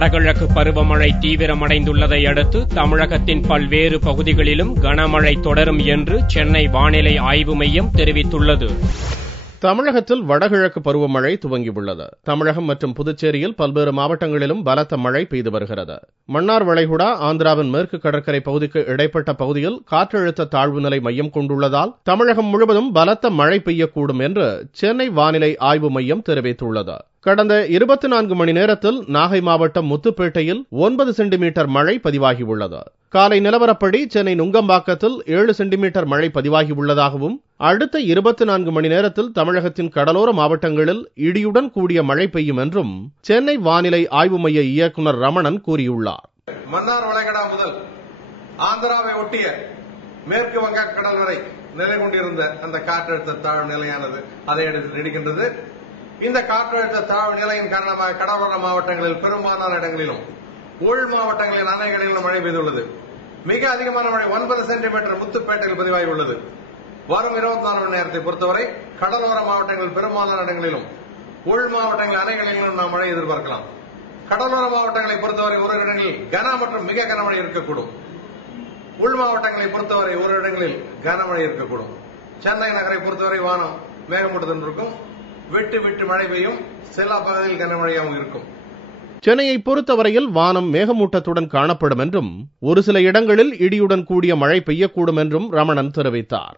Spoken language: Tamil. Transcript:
வடகிழக்கு பருவமழை தீவிரமடைந்துள்ளதை அடுத்து தமிழகத்தின் பல்வேறு பகுதிகளிலும் கனமழை தொடரும் என்று சென்னை வானிலை ஆய்வு மையம் தெரிவித்துள்ளது. தமிழகத்தில் வடகிழக்கு பருவமழை துவங்கியுள்ளது. தமிழகம் மற்றும் புதுச்சேரியில் பல்வேறு மாவட்டங்களிலும் பலத்த மழை பெய்து வருகிறது. மன்னார் வளைகுடா, ஆந்திராவின் மேற்கு கடற்கரை பகுதிக்கு இடைப்பட்ட பகுதியில் காற்றழுத்த தாழ்வு நிலை மையம் கொண்டுள்ளதால் தமிழகம் முழுவதும் பலத்த மழை பெய்யக்கூடும் என்று சென்னை வானிலை ஆய்வு மையம் தெரிவித்துள்ளது. கடந்த 24 மணி நேரத்தில் நாகை மாவட்டம் முத்துப்பேட்டையில் 9 சென்டிமீட்டர் மழை பதிவாகியுள்ளது. காலை நிலவரப்படி சென்னை நுங்கம்பாக்கத்தில் 7 சென்டிமீட்டர் மழை பதிவாகியுள்ளதாகவும் அடுத்த 24 மணி நேரத்தில் தமிழகத்தின் கடலோர மாவட்டங்களில் இடியுடன் கூடிய மழை பெய்யும் என்றும் சென்னை வானிலை ஆய்வு மைய இயக்குநர் ரமணன் கூறியுள்ளார். மன்னார் வளைகுடா முதல் ஆந்திராவை ஒட்டிய மேற்கு வங்கக்கடல் வரை நிலை கொண்டிருந்த அந்த காற்றழுத்த தாழ்வு நிலையானது அதை அடுத்து நீடிக்கின்றது. இந்த காற்றழுத்த தாழ்வு நிலையின் காரணமாக கடலோர மாவட்டங்களில் பெரும்பாலான இடங்களிலும் உள் மாவட்டங்களின் அணைகளிலும் மழை பெய்துள்ளது. மிக அதிகமான மழை 9 சென்டிமீட்டர் முத்துப்பேட்டையில் பதிவாகியுள்ளது. வரும் 24 மணி நேரத்தை பொறுத்தவரை கடலோர மாவட்டங்களில் பெரும்பாலான இடங்களிலும் உள் மாவட்டங்களில் அணைகளிலும் நாம் மழை எதிர்பார்க்கலாம். கடலோர மாவட்டங்களை பொறுத்தவரை ஒரு இடங்களில் கன மற்றும் மிக கனமழை இருக்கக்கூடும். உள் மாவட்டங்களை பொறுத்தவரை ஒரு இடங்களில் கனமழை இருக்கக்கூடும். சென்னை நகரை பொறுத்தவரை வானம் மேகமூட்டத்துடன் இருக்கும். விட்டு விட்டு மழை பெய்யும். சில பகுதியில் கனமழையாகவும் இருக்கும். சென்னையை பொறுத்தவரையில் வானம் மேகமூட்டத்துடன் காணப்படும் என்றும் ஒரு சில இடங்களில் இடியுடன் கூடிய மழை பெய்யக்கூடும் என்றும் ரமணன் தெரிவித்தார்.